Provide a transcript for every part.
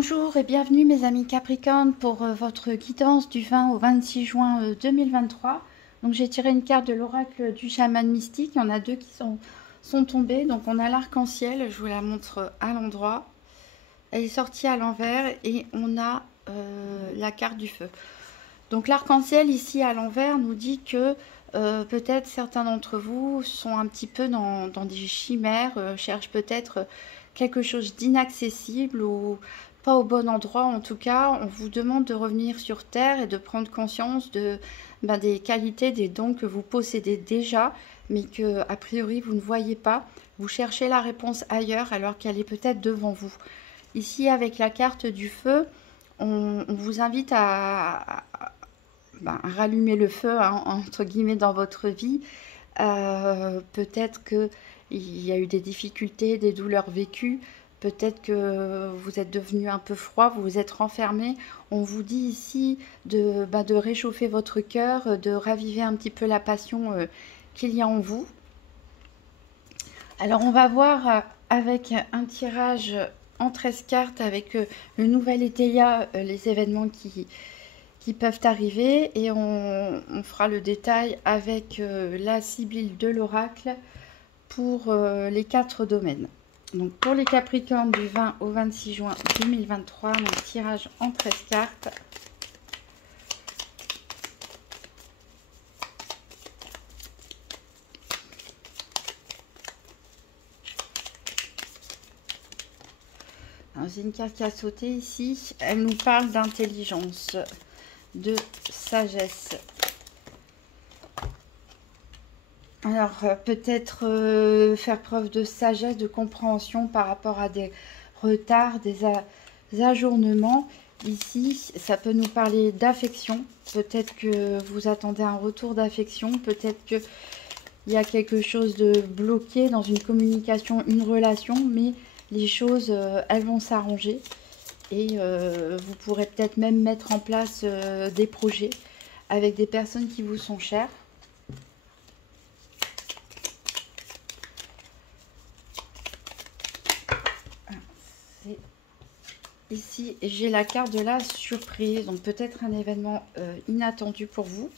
Bonjour et bienvenue mes amis Capricorne pour votre guidance du 20 au 26 juin 2023. Donc j'ai tiré une carte de l'oracle du chaman mystique. Il y en a deux qui sont tombées. Donc on a l'arc-en-ciel, je vous la montre à l'endroit. Elle est sortie à l'envers et on a la carte du feu. Donc l'arc-en-ciel ici à l'envers nous dit que peut-être certains d'entre vous sont un petit peu dans des chimères, cherchent peut-être quelque chose d'inaccessible ou pas au bon endroit. En tout cas, on vous demande de revenir sur Terre et de prendre conscience des qualités, des dons que vous possédez déjà, mais que a priori vous ne voyez pas. Vous cherchez la réponse ailleurs alors qu'elle est peut-être devant vous. Ici, avec la carte du feu, on vous invite à rallumer le feu, hein, entre guillemets, dans votre vie. Peut-être qu'il y a eu des difficultés, des douleurs vécues. Peut-être que vous êtes devenu un peu froid, vous vous êtes renfermé. On vous dit ici de réchauffer votre cœur, de raviver un petit peu la passion qu'il y a en vous. Alors on va voir avec un tirage en 13 cartes avec le nouvel Étéia, les événements qui peuvent arriver, et on fera le détail avec la sibylle de l'oracle pour les 4 domaines. Donc pour les Capricornes du 20 au 26 juin 2023, mon tirage en 13 cartes. J'ai une carte qui a sauté ici. Elle nous parle d'intelligence, de sagesse. Alors, peut-être faire preuve de sagesse, de compréhension par rapport à des retards, des ajournements. Ici, ça peut nous parler d'affection. Peut-être que vous attendez un retour d'affection. Peut-être qu'il y a quelque chose de bloqué dans une communication, une relation. Mais les choses, elles vont s'arranger. Et vous pourrez peut-être même mettre en place des projets avec des personnes qui vous sont chères. Ici, j'ai la carte de la surprise, donc peut-être un événement inattendu pour vous.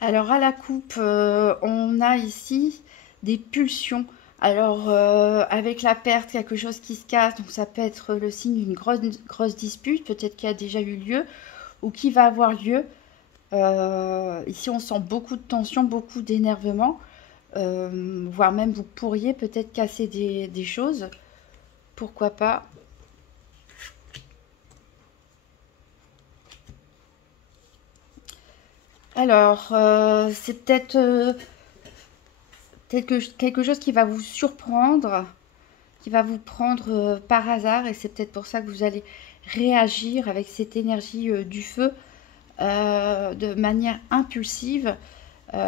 Alors à la coupe, on a ici des pulsions. Alors avec la perte, quelque chose qui se casse, donc ça peut être le signe d'une grosse dispute, peut-être qui a déjà eu lieu ou qui va avoir lieu. Ici on sent beaucoup de tension, beaucoup d'énervement, voire même vous pourriez peut-être casser des choses, pourquoi pas. Alors c'est peut-être quelque chose qui va vous surprendre, qui va vous prendre par hasard, et c'est peut-être pour ça que vous allez réagir avec cette énergie du feu de manière impulsive,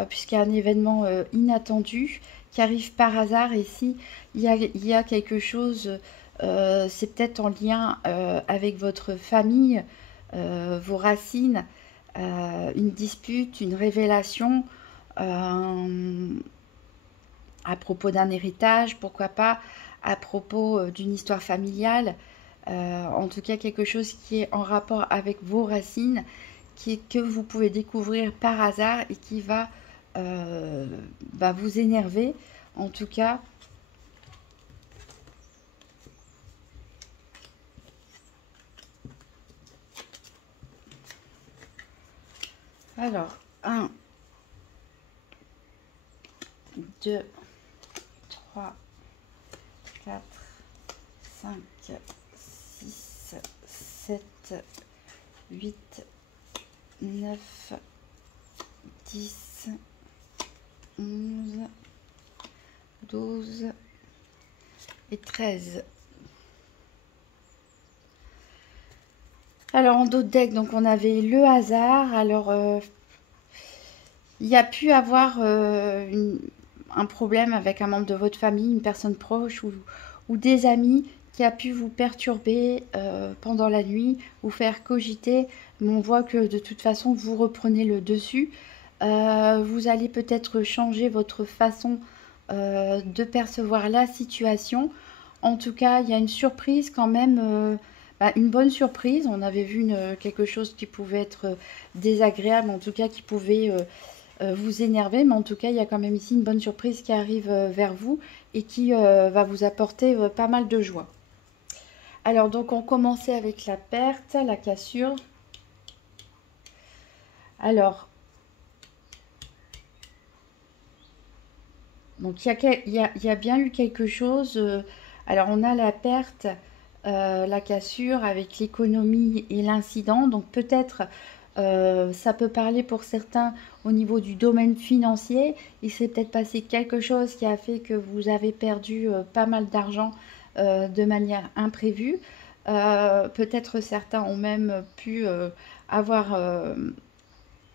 puisqu'il y a un événement inattendu qui arrive par hasard. Et ici, il y a quelque chose, c'est peut-être en lien avec votre famille, vos racines, une dispute, une révélation, à propos d'un héritage, pourquoi pas, à propos d'une histoire familiale, en tout cas quelque chose qui est en rapport avec vos racines, que vous pouvez découvrir par hasard et qui va vous énerver, en tout cas. Alors, 1, 2, 3, 4, 5, 6, 7, 8, 9, 10, 11, 12 et 13. Alors en d'autres decks, donc on avait le hasard. Alors il y a pu avoir un problème avec un membre de votre famille, une personne proche ou des amis qui a pu vous perturber pendant la nuit, vous faire cogiter. Mais on voit que de toute façon, vous reprenez le dessus. Vous allez peut-être changer votre façon de percevoir la situation. En tout cas, il y a une surprise quand même, une bonne surprise. On avait vu quelque chose qui pouvait être désagréable, en tout cas qui pouvait vous énerver. Mais en tout cas, il y a quand même ici une bonne surprise qui arrive vers vous et qui va vous apporter pas mal de joie. Alors, donc, on commençait avec la perte, la cassure. Alors, donc il y a bien eu quelque chose. Alors, on a la perte, la cassure avec l'économie et l'incident. Donc, peut-être, ça peut parler pour certains au niveau du domaine financier. Il s'est peut-être passé quelque chose qui a fait que vous avez perdu pas mal d'argent de manière imprévue. Peut-être certains ont même pu avoir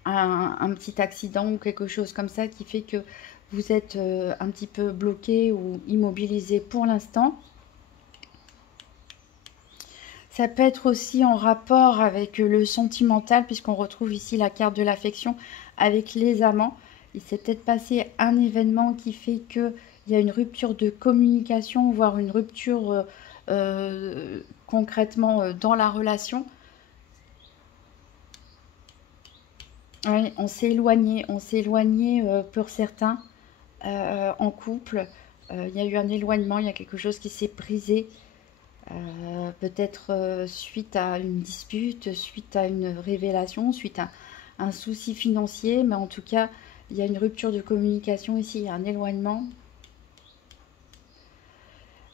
un petit accident ou quelque chose comme ça qui fait que vous êtes un petit peu bloqué ou immobilisé pour l'instant. Ça peut être aussi en rapport avec le sentimental, puisqu'on retrouve ici la carte de l'affection avec les amants. Il s'est peut-être passé un événement qui fait qu'il y a une rupture de communication, voire une rupture concrètement dans la relation. Oui, on s'est éloigné pour certains en couple. Il y a eu un éloignement, il y a quelque chose qui s'est brisé. Peut-être suite à une dispute, suite à une révélation, suite à un souci financier, mais en tout cas, il y a une rupture de communication ici, il y a un éloignement.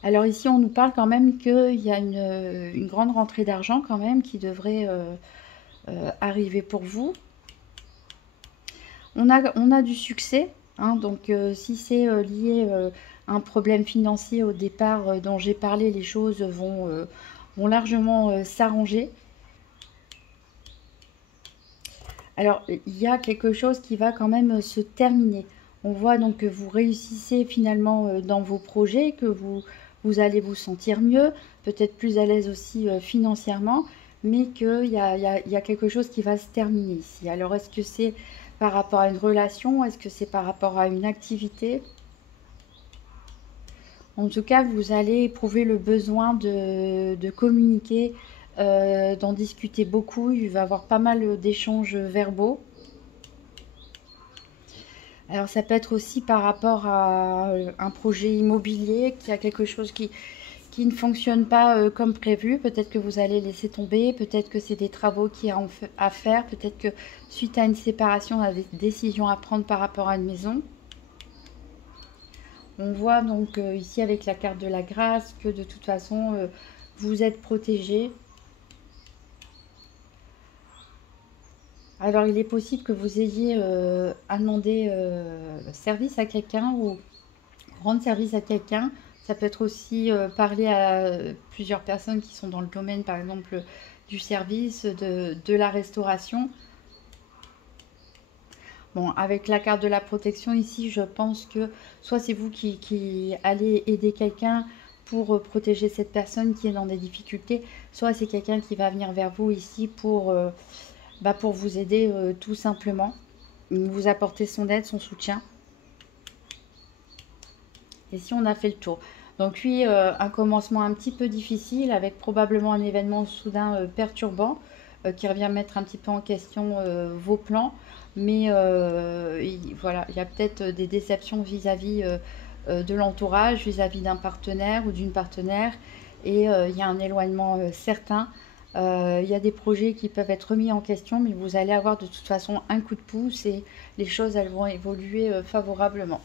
Alors ici, on nous parle quand même qu'il y a une grande rentrée d'argent quand même qui devrait arriver pour vous. On a du succès, hein, donc si c'est lié à un problème financier au départ dont j'ai parlé, les choses vont largement s'arranger. Alors, il y a quelque chose qui va quand même se terminer. On voit donc que vous réussissez finalement dans vos projets, que vous allez vous sentir mieux, peut-être plus à l'aise aussi financièrement, mais qu'il y a quelque chose qui va se terminer ici. Alors, est-ce que c'est par rapport à une relation? Est-ce que c'est par rapport à une activité? En tout cas, vous allez éprouver le besoin de communiquer, d'en discuter beaucoup. Il va y avoir pas mal d'échanges verbaux. Alors, ça peut être aussi par rapport à un projet immobilier, qui a quelque chose qui ne fonctionne pas comme prévu. Peut-être que vous allez laisser tomber, peut-être que c'est des travaux qui ont à faire, peut-être que suite à une séparation, on a des décisions à prendre par rapport à une maison. On voit donc ici avec la carte de la grâce que de toute façon, vous êtes protégé. Alors, il est possible que vous ayez à demander service à quelqu'un ou rendre service à quelqu'un. Ça peut être aussi parler à plusieurs personnes qui sont dans le domaine, par exemple, du service, de la restauration. Bon, avec la carte de la protection ici, je pense que soit c'est vous qui allez aider quelqu'un pour protéger cette personne qui est dans des difficultés, soit c'est quelqu'un qui va venir vers vous ici pour vous aider tout simplement, vous apporter son aide, son soutien. Et si on a fait le tour. Donc oui, un commencement un petit peu difficile avec probablement un événement soudain perturbant qui revient mettre un petit peu en question vos plans. Mais voilà, il y a peut-être des déceptions vis-à-vis de l'entourage, vis-à-vis d'un partenaire ou d'une partenaire. Et il y a un éloignement certain. Il y a des projets qui peuvent être remis en question, mais vous allez avoir de toute façon un coup de pouce et les choses elles vont évoluer favorablement.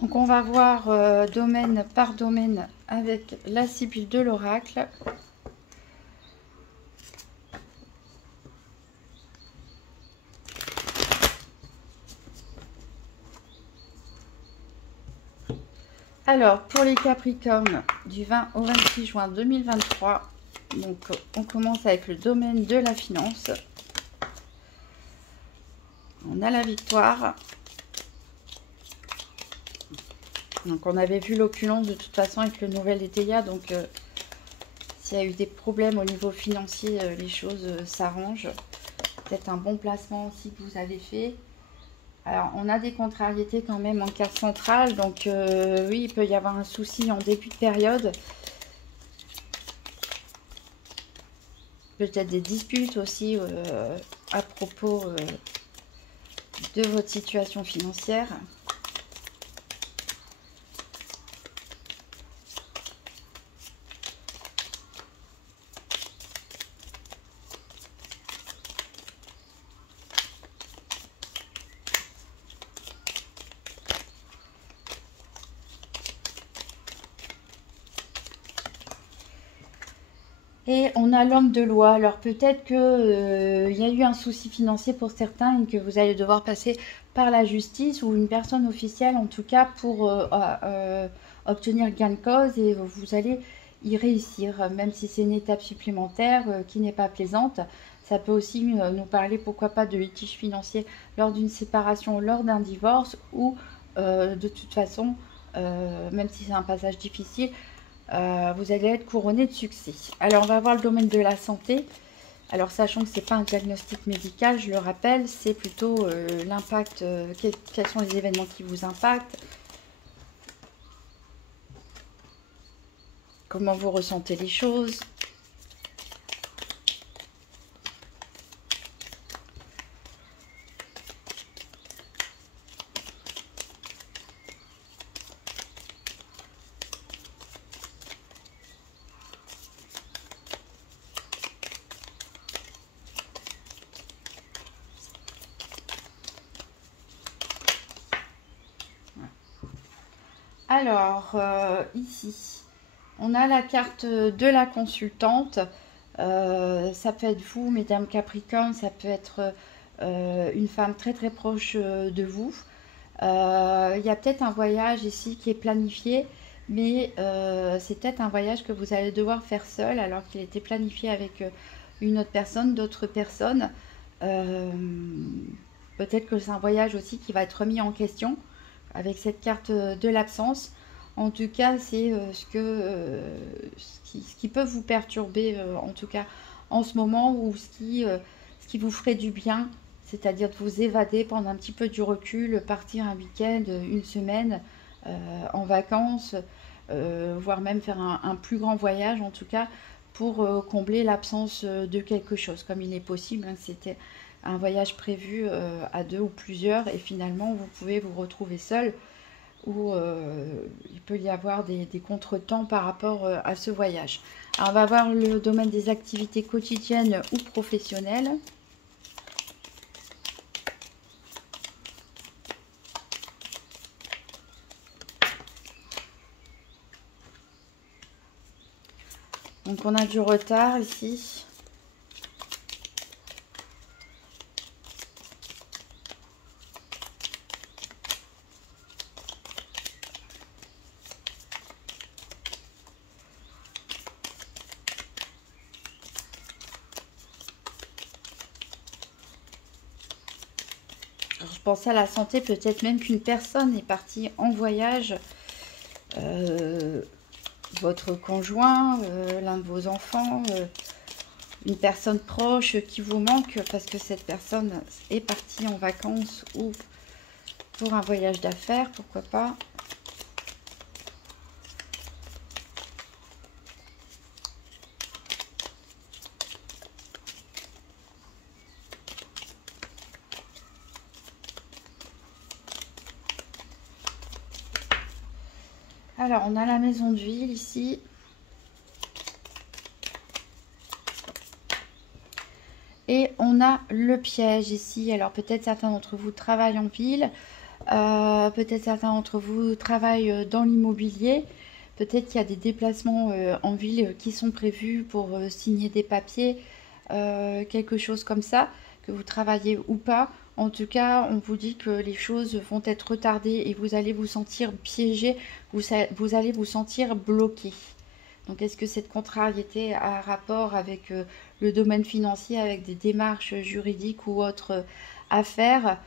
Donc on va voir domaine par domaine avec la Sibylle de l'oracle. Alors pour les Capricornes du 20 au 26 juin 2023, donc on commence avec le domaine de la finance. On a la victoire. Donc on avait vu l'opulence de toute façon avec le nouvel ETIA, donc s'il y a eu des problèmes au niveau financier, les choses s'arrangent. Peut-être un bon placement aussi que vous avez fait. Alors on a des contrariétés quand même en carte centrale, donc oui, il peut y avoir un souci en début de période. Peut-être des disputes aussi à propos de votre situation financière. Et on a l'homme de loi. Alors peut-être que il y a eu un souci financier pour certains et que vous allez devoir passer par la justice ou une personne officielle en tout cas pour obtenir gain de cause, et vous allez y réussir, même si c'est une étape supplémentaire qui n'est pas plaisante. Ça peut aussi nous parler, pourquoi pas, de litige financier lors d'une séparation, lors d'un divorce, ou de toute façon, même si c'est un passage difficile, vous allez être couronné de succès. Alors on va voir le domaine de la santé. Alors sachant que c'est pas un diagnostic médical, je le rappelle, c'est plutôt l'impact, quels sont les événements qui vous impactent, comment vous ressentez les choses. Alors, ici, on a la carte de la consultante. Ça peut être vous, mesdames Capricorne, ça peut être une femme très très proche de vous. Il y a peut-être un voyage ici qui est planifié, mais c'est peut-être un voyage que vous allez devoir faire seul alors qu'il était planifié avec une autre personne, d'autres personnes. Euh, Peut-être que c'est un voyage aussi qui va être remis en question avec cette carte de l'absence. En tout cas, c'est ce qui peut vous perturber, en tout cas en ce moment, ou ce qui vous ferait du bien, c'est-à-dire de vous évader, prendre un petit peu du recul, partir un week-end, une semaine en vacances, voire même faire un plus grand voyage, en tout cas, pour combler l'absence de quelque chose, comme il est possible, hein. C'était un voyage prévu à deux ou plusieurs, et finalement vous pouvez vous retrouver seul, ou il peut y avoir des contretemps par rapport à ce voyage. Alors on va voir le domaine des activités quotidiennes ou professionnelles. Donc on a du retard ici. Alors, je pensais à la santé, peut-être même qu'une personne est partie en voyage. Votre conjoint, l'un de vos enfants, une personne proche qui vous manque parce que cette personne est partie en vacances ou pour un voyage d'affaires, pourquoi pas. Alors, on a la maison d'huile ici. Et on a le piège ici. Alors, peut-être certains d'entre vous travaillent en ville. Peut-être certains d'entre vous travaillent dans l'immobilier. Peut-être qu'il y a des déplacements en ville qui sont prévus pour signer des papiers. Quelque chose comme ça, que vous travaillez ou pas. En tout cas, on vous dit que les choses vont être retardées et vous allez vous sentir piégé, vous allez vous sentir bloqué. Donc, est-ce que cette contrariété a un rapport avec le domaine financier, avec des démarches juridiques ou autres à faire?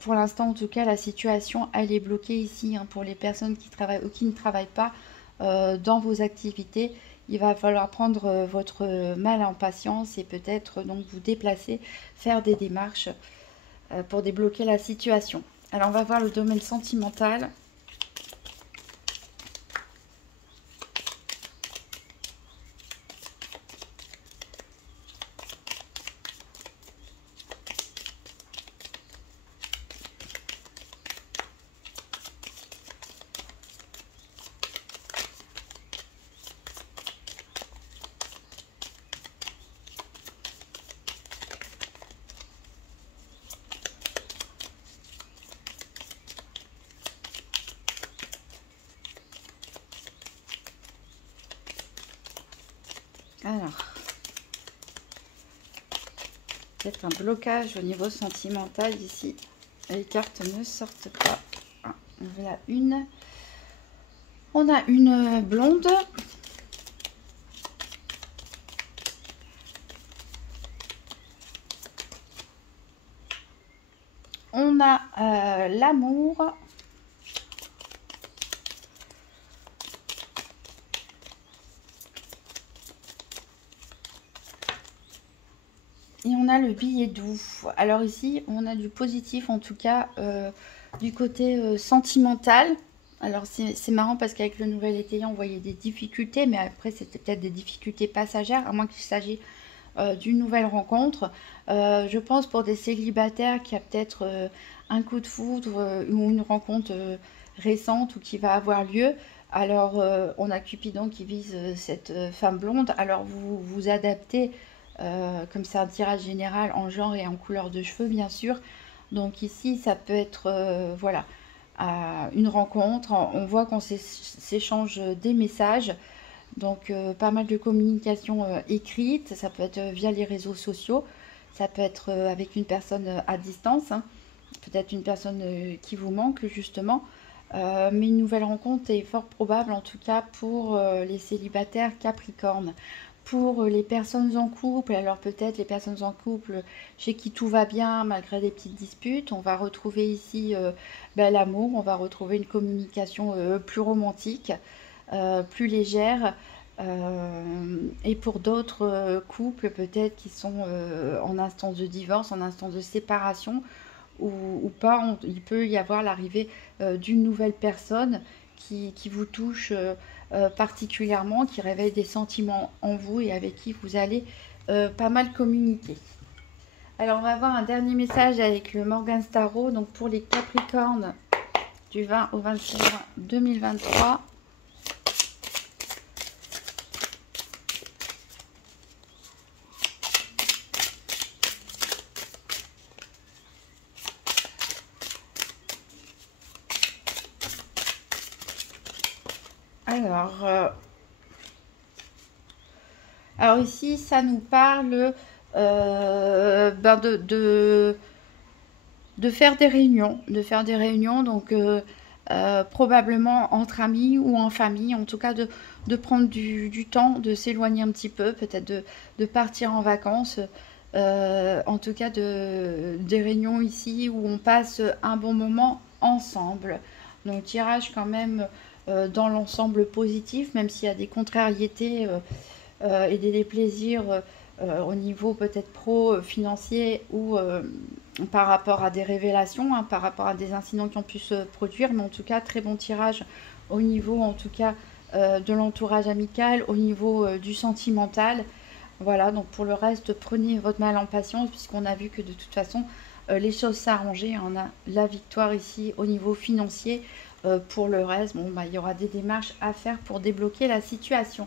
Pour l'instant, en tout cas, la situation, elle est bloquée ici, hein, pour les personnes qui travaillent ou qui ne travaillent pas dans vos activités. Il va falloir prendre votre mal en patience et peut-être donc vous déplacer, faire des démarches pour débloquer la situation. Alors, on va voir le domaine sentimental. Alors, peut-être un blocage au niveau sentimental ici. Les cartes ne sortent pas. Ah, on a une. On a une blonde. On a l'amour. Et on a le billet doux. Alors ici, on a du positif, en tout cas, du côté sentimental. Alors c'est marrant parce qu'avec le nouvel étayer, on voyait des difficultés, mais après c'était peut-être des difficultés passagères, à moins qu'il s'agisse d'une nouvelle rencontre. Je pense pour des célibataires qu'il y a peut-être un coup de foudre ou une rencontre récente ou qui va avoir lieu. Alors on a Cupidon qui vise cette femme blonde. Alors vous vous adaptez, comme c'est un tirage général en genre et en couleur de cheveux bien sûr. Donc ici ça peut être voilà, une rencontre. On voit qu'on s'échange des messages. Donc pas mal de communication écrite, ça peut être via les réseaux sociaux, ça peut être avec une personne à distance, hein. Peut-être une personne qui vous manque justement. Mais une nouvelle rencontre est fort probable en tout cas pour les célibataires Capricorne. Pour les personnes en couple, alors peut-être les personnes en couple chez qui tout va bien malgré des petites disputes, on va retrouver ici l'amour, on va retrouver une communication plus romantique, plus légère. Et pour d'autres couples peut-être qui sont en instance de divorce, en instance de séparation ou pas, il peut y avoir l'arrivée d'une nouvelle personne qui vous touche particulièrement, qui réveille des sentiments en vous et avec qui vous allez pas mal communiquer. Alors on va avoir un dernier message avec le Morgan Tarot, donc pour les Capricornes du 20 au 26 juin 2023. Alors ici, ça nous parle de faire des réunions, donc probablement entre amis ou en famille, en tout cas de prendre du temps, de s'éloigner un petit peu, peut-être de partir en vacances, en tout cas des réunions ici où on passe un bon moment ensemble. Donc tirage quand même dans l'ensemble positif, même s'il y a des contrariétés et des déplaisirs au niveau peut-être financier ou par rapport à des révélations, hein, par rapport à des incidents qui ont pu se produire, mais en tout cas très bon tirage au niveau en tout cas de l'entourage amical, au niveau du sentimental. Voilà, donc pour le reste, prenez votre mal en patience puisqu'on a vu que de toute façon les choses s'arrangeaient. On a la victoire ici au niveau financier. Pour le reste, bon, il y aura des démarches à faire pour débloquer la situation.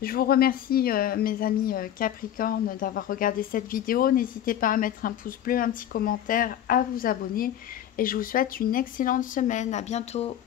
Je vous remercie mes amis Capricorne d'avoir regardé cette vidéo. N'hésitez pas à mettre un pouce bleu, un petit commentaire, à vous abonner. Et je vous souhaite une excellente semaine. À bientôt.